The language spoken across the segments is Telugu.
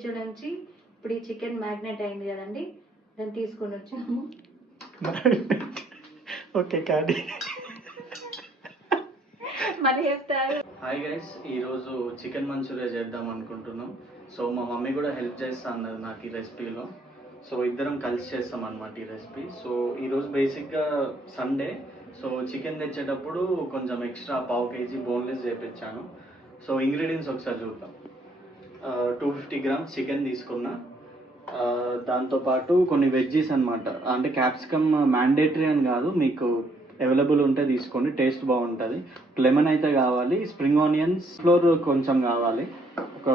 ఫ్రిడ్జ్ నుంచి ఇప్పుడు ఈ చికెన్ మ్యాగ్నేట్ అయింది కదండి, దాన్ని తీసుకొని వచ్చాము. ఓకే కానీ మళ్ళీ చెప్తారు. హాయ్ గైస్, ఈరోజు చికెన్ మంచూరియా చేద్దాం అనుకుంటున్నాం. సో మా మమ్మీ కూడా హెల్ప్ చేస్తా అన్నది నాకు ఈ రెసిపీలో. సో ఇద్దరం కలిసి చేస్తాం అన్నమాట ఈ రెసిపీ. సో ఈరోజు బేసిక్గా సండే, సో చికెన్ తెచ్చేటప్పుడు కొంచెం ఎక్స్ట్రా పావు కేజీ బోన్లెస్ చేపించాను. సో ఇంగ్రీడియంట్స్ ఒకసారి చూద్దాం. 250 గ్రామ్స్ చికెన్ తీసుకున్నా, దాంతోపాటు కొన్ని వెజ్జీస్ అనమాట. అంటే క్యాప్సికమ్ మ్యాండేటరీ అని కాదు, మీకు అవైలబుల్ ఉంటే తీసుకోండి, టేస్ట్ బాగుంటుంది. లెమన్ అయితే కావాలి, స్ప్రింగ్ ఆనియన్స్, ఫ్లోర్ కొంచెం కావాలి, ఒక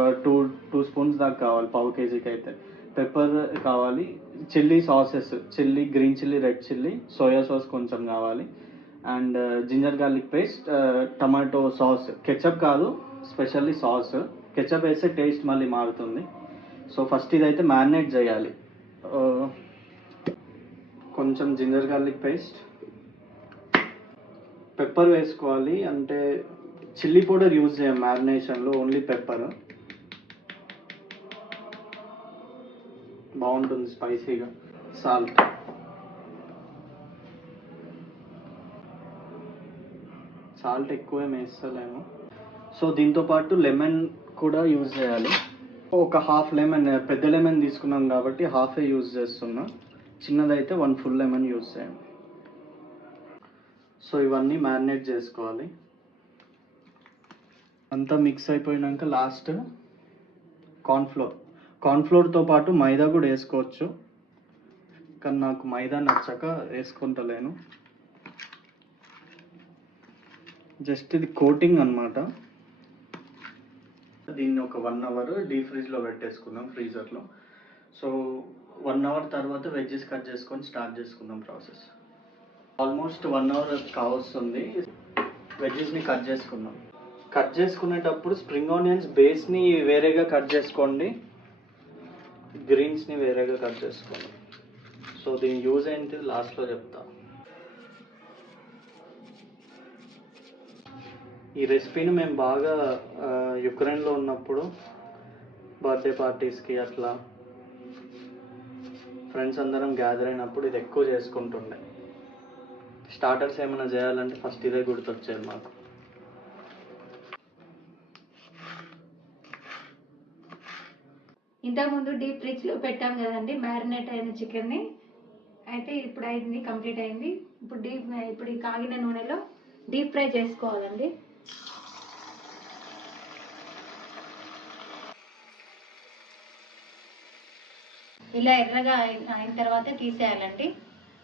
టూ స్పూన్స్ దాకా కావాలి పావు కేజీకి అయితే. పెప్పర్ కావాలి, chilli sauces, chilli, green chilli, red chilli, soya sauce కొంచెం కావాలి, and ginger garlic paste, tomato sauce, ketchup కాదు స్పెషల్లీ సాస్. కెచప్ వేస్తే టేస్ట్ మళ్ళీ మారుతుంది. సో ఫస్ట్ ఇదైతే మ్యారినేట్ చేయాలి. కొంచెం జింజర్ గార్లిక్ పేస్ట్, పెప్పర్ వేసుకోవాలి. అంటే చిల్లీ పౌడర్ యూజ్ చేయం మ్యారినేషన్లో, ఓన్లీ పెప్పర్ బాగుంటుంది స్పైసీగా. సాల్ట్, సాల్ట్ ఎక్కువ ఏమి వేస్తలేము. సో దీంతోపాటు లెమన్ కూడా యూజ్ చేయాలి. ఒక హాఫ్ లెమన్, పెద్ద లెమన్ తీసుకున్నాం కాబట్టి హాఫే యూజ్ చేస్తున్నా, చిన్నదైతే 1 ఫుల్ లెమన్ యూజ్ చేయండి. సో ఇవన్నీ మ్యారినేట్ చేసుకోవాలి. అంతా మిక్స్ అయిపోయినాక లాస్ట్ కార్న్ఫ్లోర్తో పాటు మైదా కూడా వేసుకోవచ్చు, కానీ నాకు మైదా నచ్చక వేసుకుంటలేను. జస్ట్ ఇది కోటింగ్ అన్నమాట. దీన్ని ఒక 1 అవర్ డీప్ ఫ్రిడ్జ్లో పెట్టేసుకుందాం, ఫ్రీజర్లో. సో 1 అవర్ తర్వాత వెజ్జెస్ కట్ చేసుకొని స్టార్ట్ చేసుకుందాం ప్రాసెస్. ఆల్మోస్ట్ 1 అవర్ కావస్తుంది. వెజ్జెస్ని కట్ చేసుకుందాం. కట్ చేసుకునేటప్పుడు స్ప్రింగ్ ఆనియన్స్ బేస్ని వేరేగా కట్ చేసుకోండి, గ్రీన్స్ని వేరేగా కట్ చేసుకోండి. సో దీని యూజ్ ఏంటి లాస్ట్లో చెప్తా. ఈ రెసిపీని మేము బాగా యుక్రెయిన్లో ఉన్నప్పుడు బర్త్డే పార్టీస్కి అట్లా ఫ్రెండ్స్ అందరం గ్యాదర్ అయినప్పుడు ఇది ఎక్కువ చేసుకుంటుండే. స్టార్టర్స్ ఏమైనా చేయాలంటే ఫస్ట్ ఇదే గుర్తొచ్చేది మాకు. ఇంతకుముందు డీప్ ఫ్రిడ్జ్లో పెట్టాం కదండి మ్యారినేట్ అయిన చికెన్ని. అయితే ఇప్పుడు అయింది, కంప్లీట్ అయింది. ఇప్పుడు ఈ కాగిన నూనెలో డీప్ ఫ్రై చేసుకోవాలండి. ఇలా ఎర్రగా అయిన తర్వాత తీసేయాలండి.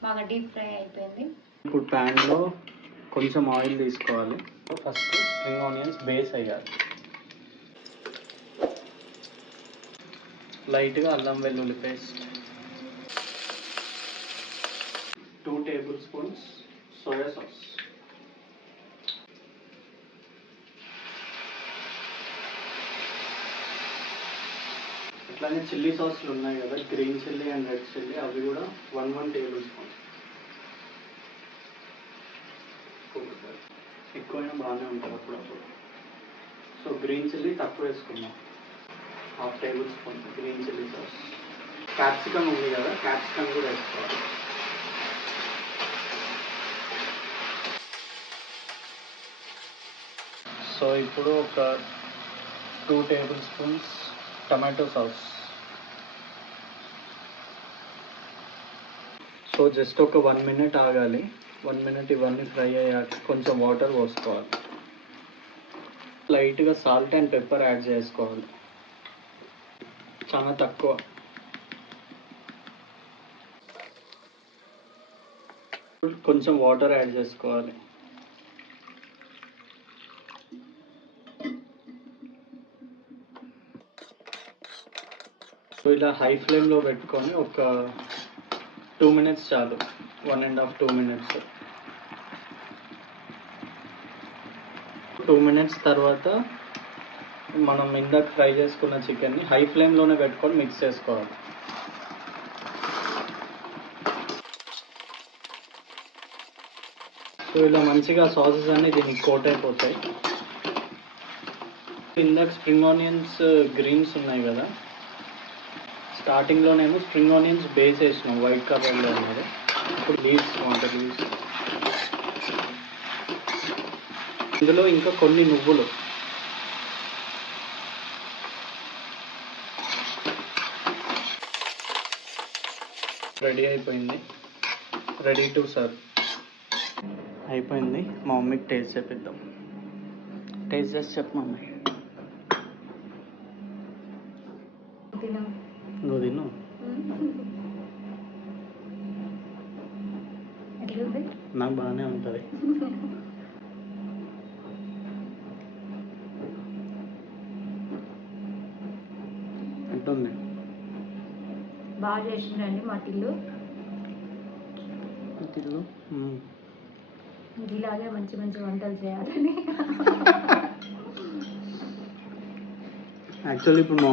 బాగా డీప్ ఫ్రై అయిపోయింది. ఇప్పుడు ప్యాన్లో కొంచెం ఆయిల్ తీసుకోవాలి. ఫస్ట్ స్ప్రింగ్ ఆనియన్స్ బేస్ అయ్యాలి. లైట్గా అల్లం వెల్లుల్లి paste, 2 tablespoons soya sauce, అట్లానే చిల్లీ సాస్లు ఉన్నాయి కదా, green chilli and red chilli, అవి కూడా 1 టేబుల్ స్పూన్. ఎక్కువైనా బాగానే ఉంటుంది అప్పుడప్పుడు. సో గ్రీన్ చిల్లీ తక్కువ వేసుకున్నాం, 1/2 table spoon green chilli sauce. Capsicum ఉంది కదా, క్యాప్సికమ్ కూడా వేసుకోవాలి. సో ఇప్పుడు ఒక 2 table spoons tomato sauce. So just ఒక 1 మినిట్ ఆగాలి. 1 మినిట్ ఇవన్నీ ఫ్రై అయ్యాక కొంచెం వాటర్ పోసుకోవాలి. లైట్గా సాల్ట్ అండ్ పెప్పర్ యాడ్ చేసుకోవాలి, చాలా తక్కువ. కొంచెం వాటర్ యాడ్ చేసుకోవాలి. సో ఇలా హై ఫ్లేమ్లో పెట్టుకొని ఒక 2 మినిట్స్ చాలు, 1.5 2 మినిట్స్. 2 మినిట్స్ తర్వాత మనం ఇందాక ఫ్రై చేసుకున్న చికెన్ని హై ఫ్లేమ్లోనే పెట్టుకొని మిక్స్ చేసుకోవాలి. సో ఇలా మంచిగా సాసెస్ అన్నీ దీనికి కోట్ అయిపోతాయి. ఇందాక స్ప్రింగ్ ఆనియన్స్ గ్రీన్స్ ఉన్నాయి కదా, స్టార్టింగ్లోనేమో స్ప్రింగ్ ఆనియన్స్ బేస్ వేసినాం, వైట్ కలర్లో ఉన్నది. ఇప్పుడు లీవ్స్, వాటర్ లీవ్స్, ఇందులో ఇంకా కొన్ని నువ్వులు. రెడీ అయిపోయింది, రెడీ టు సర్వ్ అయిపోయింది. మా మమ్మీకి టేస్ట్ చేపిద్దాం. టేస్ట్ చేసి చెప్పు మమ్మీ. నువ్వు తిను. నాకు బాగానే ఉంటుంది. ఉంటుంది. బాగా చేసిండండి మా టిల్లు. ఇలాగే మంచి మంచి వంటలు చేయాలని. యాక్చువల్లీ ఇప్పుడు మా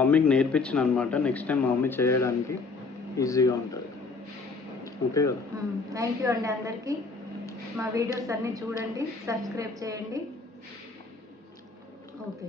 మమ్మీకి నేర్పించిన అనమాట. నెక్స్ట్ టైం మా మమ్మీ చేయడానికి ఈజీగా ఉంటుంది. ఓకే కదా. థ్యాంక్ యూ అండి అందరికీ. మా వీడియోస్ అన్నీ చూడండి, సబ్స్క్రైబ్ చేయండి. ఓకే.